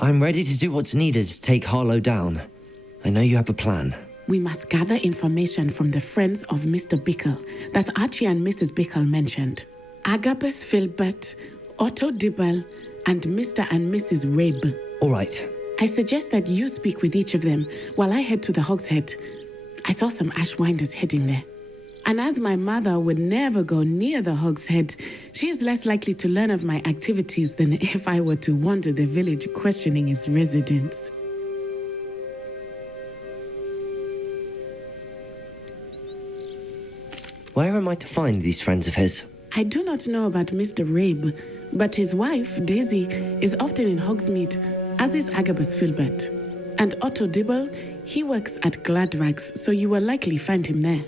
I'm ready to do what's needed to take Harlow down. I know you have a plan. We must gather information from the friends of Mr. Bickle that Archie and Mrs. Bickle mentioned. Agabus Filbert, Otto Dibble, and Mr. and Mrs. Rabe. All right. I suggest that you speak with each of them while I head to the Hogshead. I saw some Ashwinders heading there. And as my mother would never go near the Hogshead, she is less likely to learn of my activities than if I were to wander the village questioning its residents. Where am I to find these friends of his? I do not know about Mr. Rabe, but his wife, Daisy, is often in Hogsmeade, as is Agabus Filbert. And Otto Dibble, he works at Gladrags, so you will likely find him there.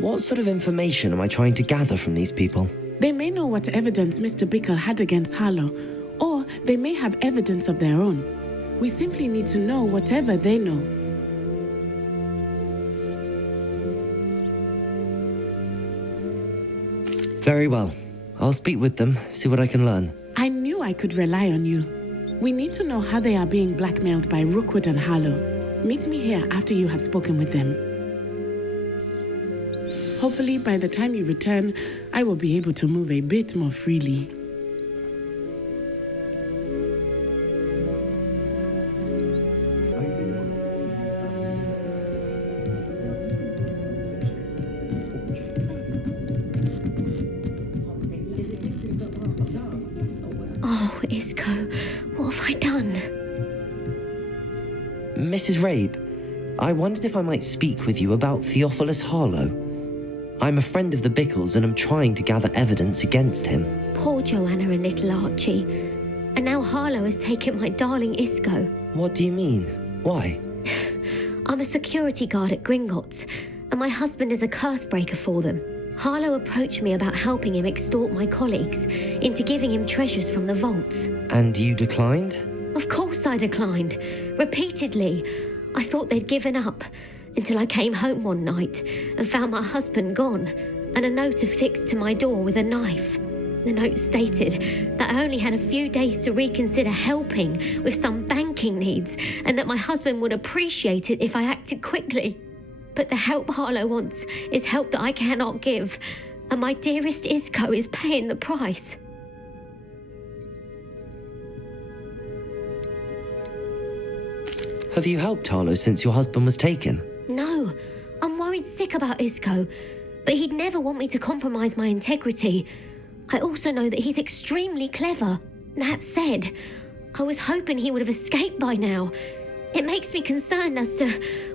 What sort of information am I trying to gather from these people? They may know what evidence Mr. Bickle had against Harlow, or they may have evidence of their own. We simply need to know whatever they know. Very well. I'll speak with them, see what I can learn. I knew I could rely on you. We need to know how they are being blackmailed by Rookwood and Harlow. Meet me here after you have spoken with them. Hopefully, by the time you return, I will be able to move a bit more freely. Oh, Isco, what have I done? Mrs. Rabe, I wondered if I might speak with you about Theophilus Harlow. I'm a friend of the Bickles and I'm trying to gather evidence against him. Poor Joanna and little Archie. And now Harlow has taken my darling Isco. What do you mean? Why? I'm a security guard at Gringotts, and my husband is a curse breaker for them. Harlow approached me about helping him extort my colleagues into giving him treasures from the vaults. And you declined? Of course I declined. Repeatedly. I thought they'd given up, until I came home one night and found my husband gone, and a note affixed to my door with a knife. The note stated that I only had a few days to reconsider helping with some banking needs, and that my husband would appreciate it if I acted quickly. But the help Harlow wants is help that I cannot give, and my dearest Isco is paying the price. Have you helped Harlow since your husband was taken? No, I'm worried sick about Isco, but he'd never want me to compromise my integrity. I also know that he's extremely clever. That said, I was hoping he would have escaped by now. It makes me concerned as to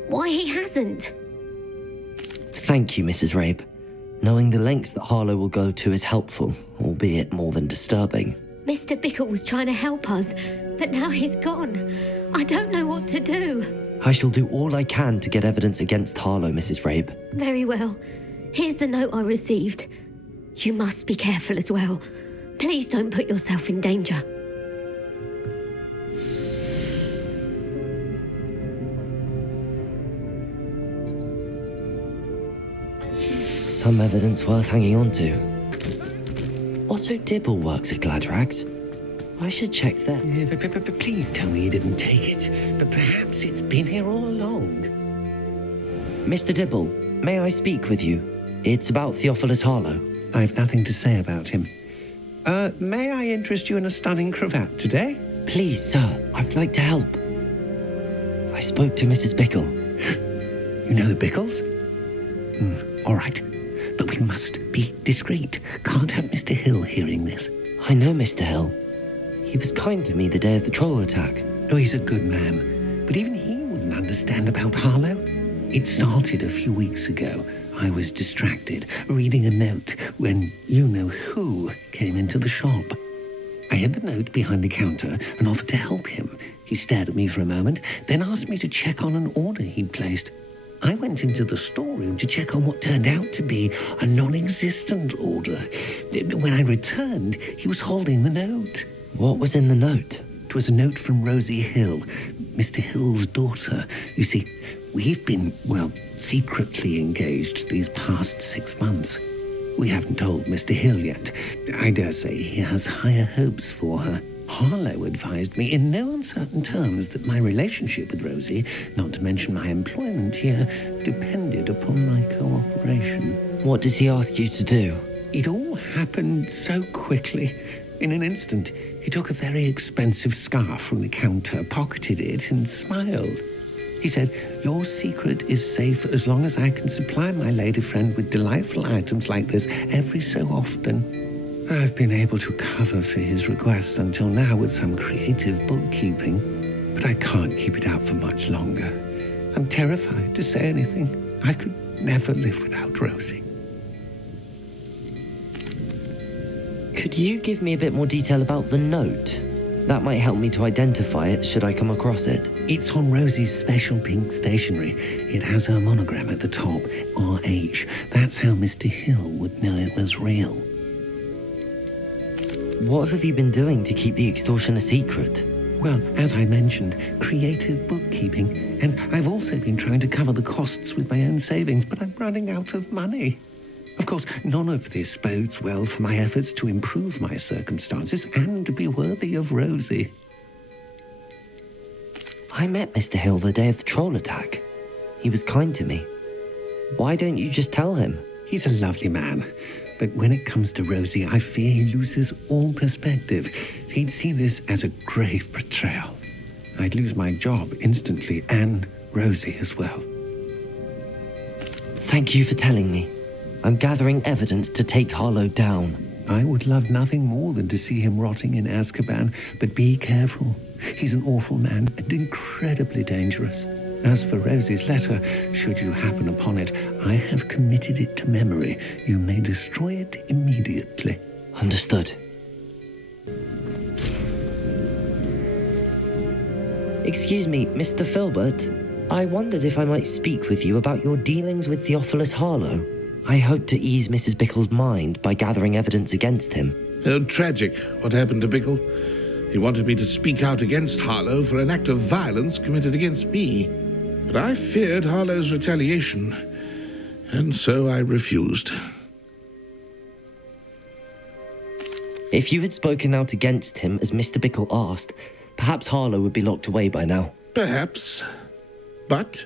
why he hasn't. Thank you, Mrs. Rabe. Knowing the lengths that Harlow will go to is helpful, albeit more than disturbing. Mr. Bickle was trying to help us, but now he's gone. I don't know what to do. I shall do all I can to get evidence against Harlow, Mrs. Rabe. Very well. Here's the note I received. You must be careful as well. Please don't put yourself in danger. Some evidence worth hanging on to. Otto Dibble works at Gladrags. I should check there. Please tell me you didn't take it. But perhaps it's been here all along. Mr. Dibble, may I speak with you? It's about Theophilus Harlow. I've nothing to say about him. May I interest you in a stunning cravat today? Please, sir, I'd like to help. I spoke to Mrs. Bickle. You know the Bickles? All right. But we must be discreet. Can't have Mr. Hill hearing this. I know Mr. Hill. He was kind to me the day of the troll attack. Oh, he's a good man. But even he wouldn't understand about Harlow. It started a few weeks ago. I was distracted, reading a note, when you-know-who came into the shop. I hid the note behind the counter and offered to help him. He stared at me for a moment, then asked me to check on an order he'd placed. I went into the storeroom to check on what turned out to be a non-existent order. When I returned, he was holding the note. What was in the note? It was a note from Rosie Hill, Mr. Hill's daughter. You see, we've been, secretly engaged these past 6 months. We haven't told Mr. Hill yet. I dare say he has higher hopes for her. Harlow advised me in no uncertain terms that my relationship with Rosie, not to mention my employment here, depended upon my cooperation. What did he ask you to do? It all happened so quickly. In an instant, he took a very expensive scarf from the counter, pocketed it, and smiled. He said, "Your secret is safe as long as I can supply my lady friend with delightful items like this every so often." I've been able to cover for his requests until now with some creative bookkeeping, but I can't keep it up for much longer. I'm terrified to say anything. I could never live without Rosie. Could you give me a bit more detail about the note? That might help me to identify it should I come across it. It's on Rosie's special pink stationery. It has her monogram at the top, RH. That's how Mr. Hill would know it was real. What have you been doing to keep the extortion a secret? Well, as I mentioned, creative bookkeeping. And I've also been trying to cover the costs with my own savings, but I'm running out of money. Of course, none of this bodes well for my efforts to improve my circumstances and to be worthy of Rosie. I met Mr. Hill the day of the troll attack. He was kind to me. Why don't you just tell him? He's a lovely man, but when it comes to Rosie, I fear he loses all perspective. He'd see this as a grave betrayal. I'd lose my job instantly, and Rosie as well. Thank you for telling me. I'm gathering evidence to take Harlow down. I would love nothing more than to see him rotting in Azkaban, but be careful. He's an awful man and incredibly dangerous. As for Rosie's letter, should you happen upon it, I have committed it to memory. You may destroy it immediately. Understood. Excuse me, Mr. Filbert. I wondered if I might speak with you about your dealings with Theophilus Harlow. I hope to ease Mrs. Bickle's mind by gathering evidence against him. Oh, tragic what happened to Bickle. He wanted me to speak out against Harlow for an act of violence committed against me. But I feared Harlow's retaliation, and so I refused. If you had spoken out against him as Mr. Bickle asked, perhaps Harlow would be locked away by now. Perhaps. But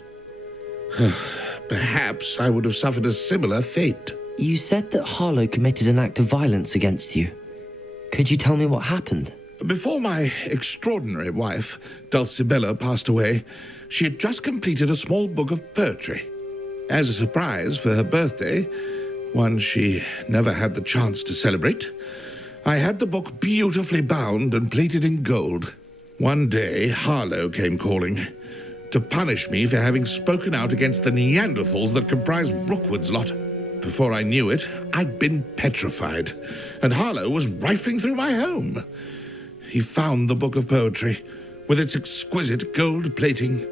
perhaps I would have suffered a similar fate. You said that Harlow committed an act of violence against you. Could you tell me what happened? Before my extraordinary wife, Dulcibella, passed away, she had just completed a small book of poetry. As a surprise for her birthday, one she never had the chance to celebrate, I had the book beautifully bound and plated in gold. One day, Harlow came calling to punish me for having spoken out against the Neanderthals that comprised Rookwood's lot. Before I knew it, I'd been petrified, and Harlow was rifling through my home. He found the book of poetry, with its exquisite gold plating.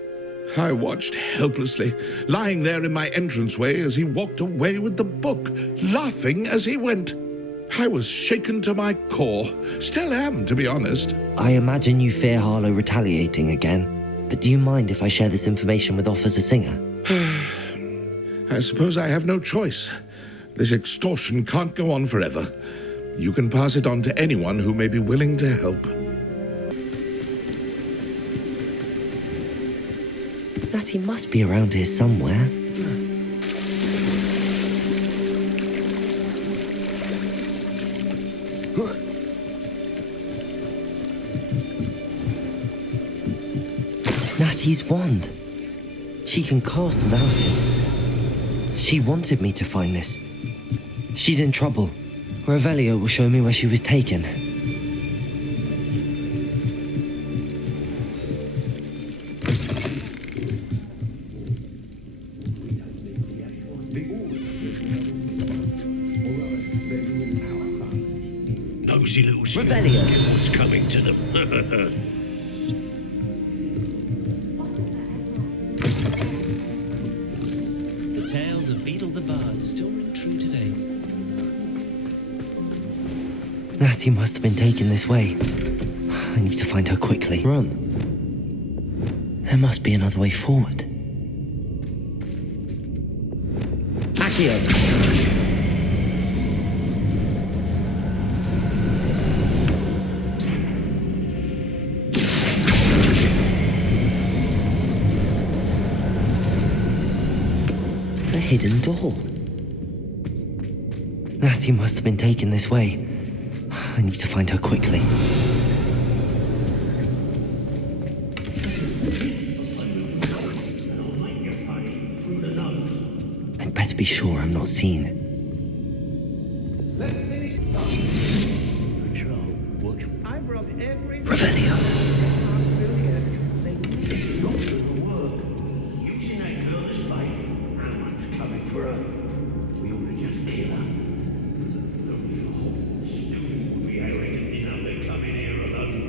I watched helplessly, lying there in my entranceway as he walked away with the book, laughing as he went. I was shaken to my core. Still am, to be honest. I imagine you fear Harlow retaliating again. But do you mind if I share this information with Officer Singer? I suppose I have no choice. This extortion can't go on forever. You can pass it on to anyone who may be willing to help. Natty must be around here somewhere. Natty's wand. She can cast without it. She wanted me to find this. She's in trouble. Revelio will show me where she was taken. Nosy little Revelio. what's coming to them. The tales of Beetle the Bard still ring true today. Natty must have been taken this way. I need to find her quickly. Run. There must be another way forward. Accio! hidden door. Natty must have been taken this way. I need to find her quickly. I'd better be sure I'm not seen. Revelio. Using that girl as bait, Hamlet's coming for her. We ought to just kill her. Only a Hogwarts student would be arrogant enough to come in here alone.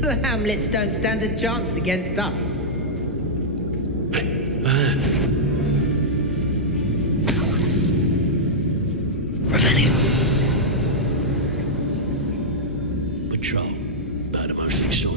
The Hamlets don't stand a chance against us. Revelio. Patrol. About the most exciting.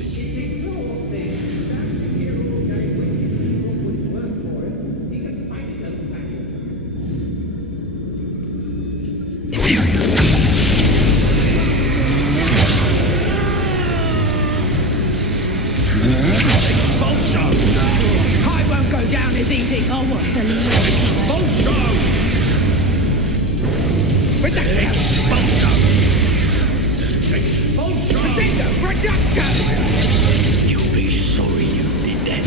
I won't go down as easy. Oh, what the Potato reduction! You'll be sorry you did that.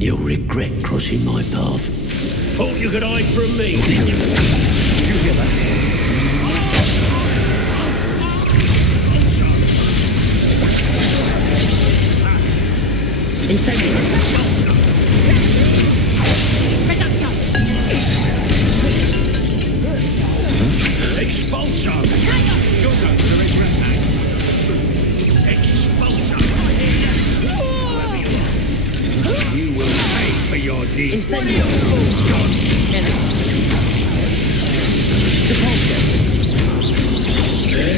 You'll regret crossing my path. Thought you could hide from me. You hear that? Incendiary. Expulsion! You'll go to the regret tank. Expulsion! You will pay for your deeds. Incendiary.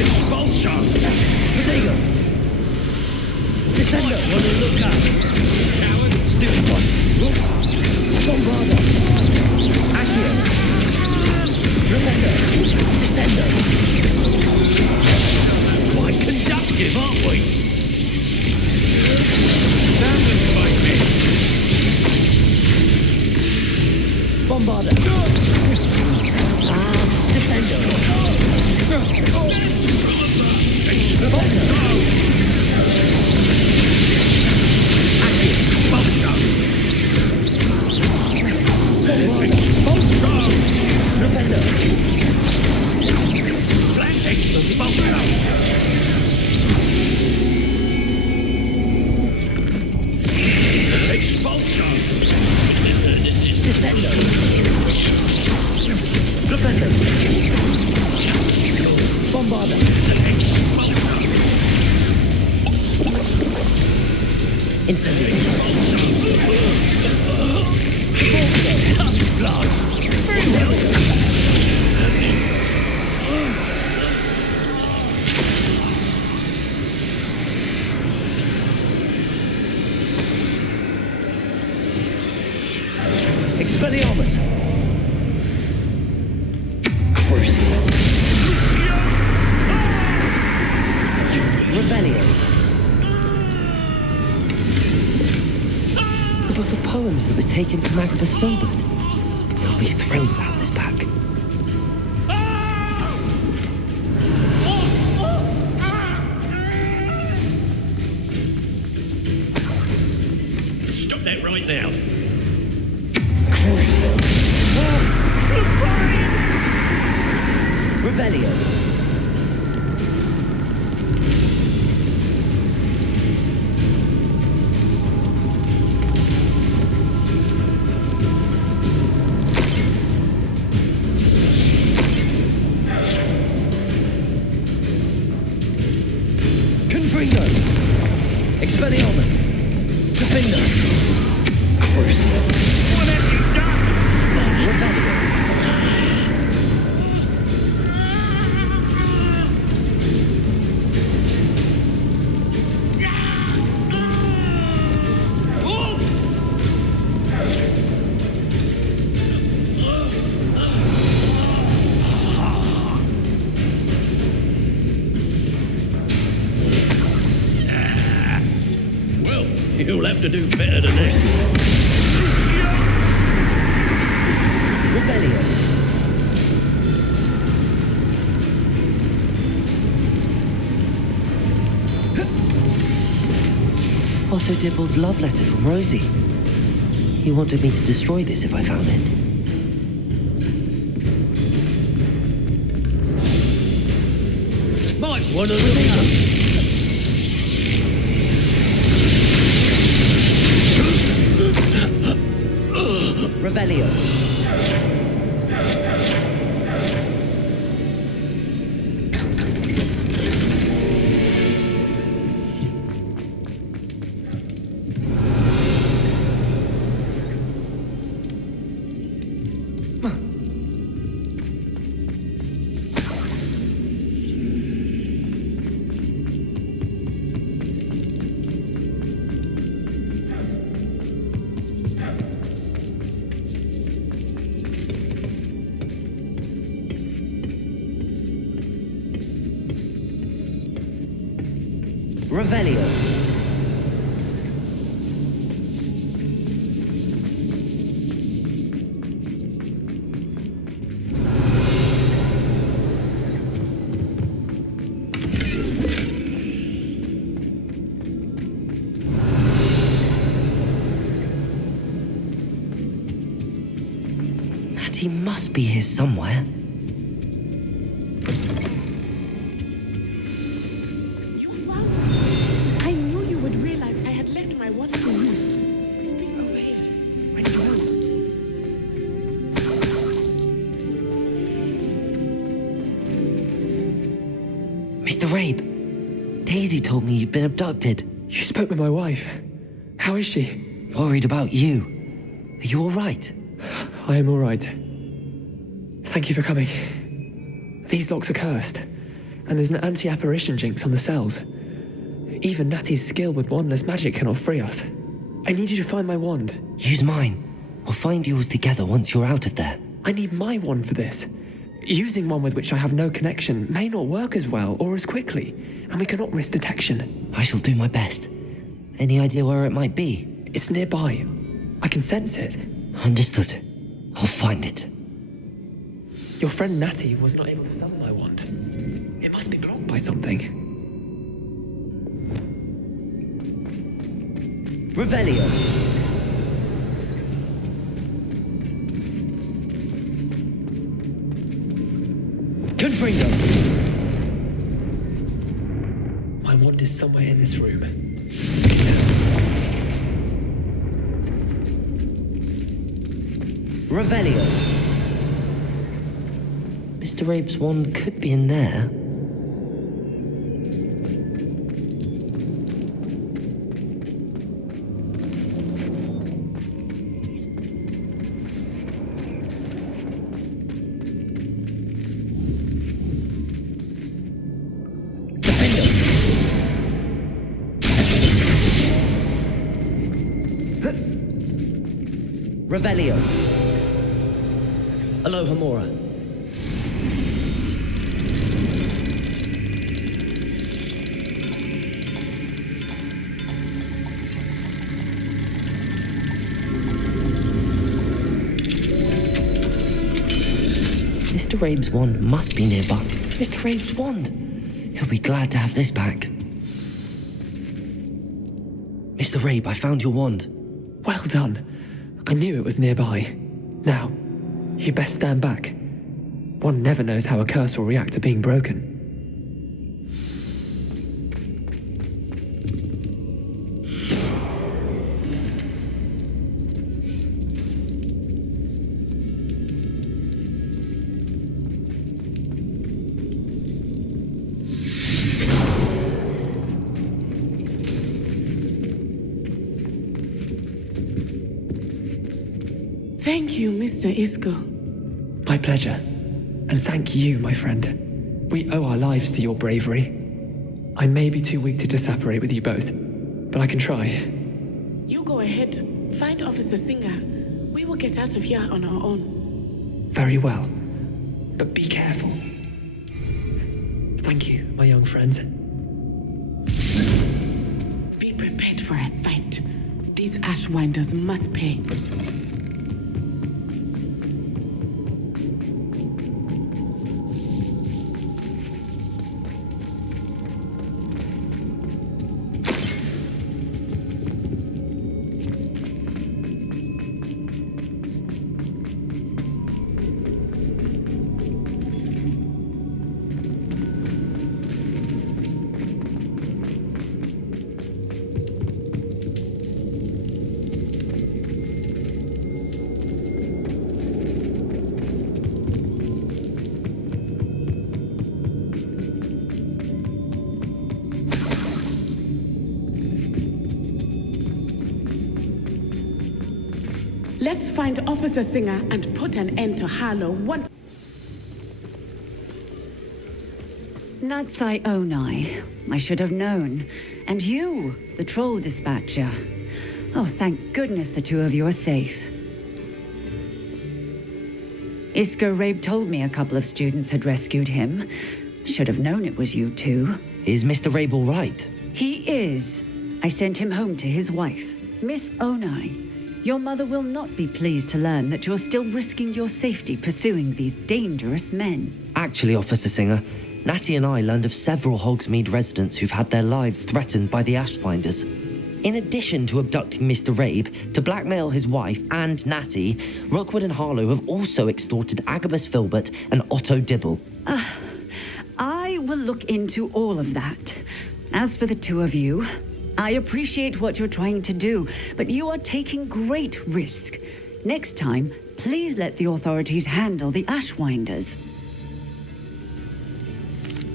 Expulsion! Potato. Descendo. Wanna look up? Coward! Stupid one. Bombarda. Accio. Remember. Descendo. Quite conductive, aren't we? That would fight me. Bombarda. Descendo. Expelliarmus. Crucio. Revelio. The book of poems that was taken from Agabus Filbert. He'll be thrilled to have this back. Stop that right now. Crucio. Revelio. Confringo. Expelliarmus. Defender. Crucio. What have you done? Revelio. You'll have to do better than this. Revelio. Otto Dibble's love letter from Rosie. He wanted me to destroy this if I found it. Might want to look up. Revelio. Revelio. Natty must be here somewhere. Mr. Rabe, Daisy told me you'd been abducted. You spoke with my wife. How is she? Worried about you. Are you all right? I am all right. Thank you for coming. These locks are cursed, and there's an anti-apparition jinx on the cells. Even Natty's skill with wandless magic cannot free us. I need you to find my wand. Use mine. We'll find yours together once you're out of there. I need my wand for this. Using one with which I have no connection may not work as well or as quickly, and we cannot risk detection. I shall do my best. Any idea where it might be? It's nearby. I can sense it. Understood. I'll find it. Your friend Natty was not able to summon my wand. It must be blocked by something. Revelio. Confringo. My wand is somewhere in this room. Revelio. Mr. Rabe's wand could be in there. Revelio. Aloha Mora. Mr. Rabe's wand must be nearby. Mr. Rabe's wand! He'll be glad to have this back. Mr. Rabe, I found your wand. Well done. I knew it was nearby. Now, you best stand back. One never knows how a curse will react to being broken. Thank you, Mr. Isco. My pleasure. And thank you, my friend. We owe our lives to your bravery. I may be too weak to disapparate with you both, but I can try. You go ahead. Find Officer Singer. We will get out of here on our own. Very well. But be careful. Thank you, my young friends. Be prepared for a fight. These Ashwinders must pay. Let's find Officer Singer and put an end to Harlow once. Natsai Onai. I should have known. And you, the troll dispatcher. Oh, thank goodness the two of you are safe. Isco Rabe told me a couple of students had rescued him. Should have known it was you two. Is Mr. Rabe all right? He is. I sent him home to his wife, Miss Onai. Your mother will not be pleased to learn that you're still risking your safety pursuing these dangerous men. Actually, Officer Singer, Natty and I learned of several Hogsmeade residents who've had their lives threatened by the Ashwinders. In addition to abducting Mr. Rabe to blackmail his wife and Natty, Rookwood and Harlow have also extorted Agabus Filbert and Otto Dibble. I will look into all of that. As for the two of you, I appreciate what you're trying to do, but you are taking great risk. Next time, please let the authorities handle the Ashwinders.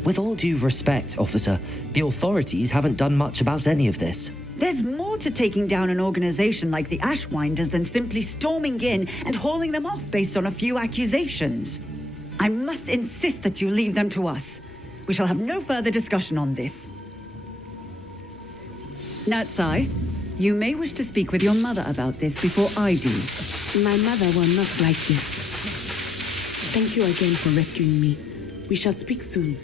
With all due respect, officer, the authorities haven't done much about any of this. There's more to taking down an organization like the Ashwinders than simply storming in and hauling them off based on a few accusations. I must insist that you leave them to us. We shall have no further discussion on this. Natsai, you may wish to speak with your mother about this before I do. My mother will not like this. Thank you again for rescuing me. We shall speak soon.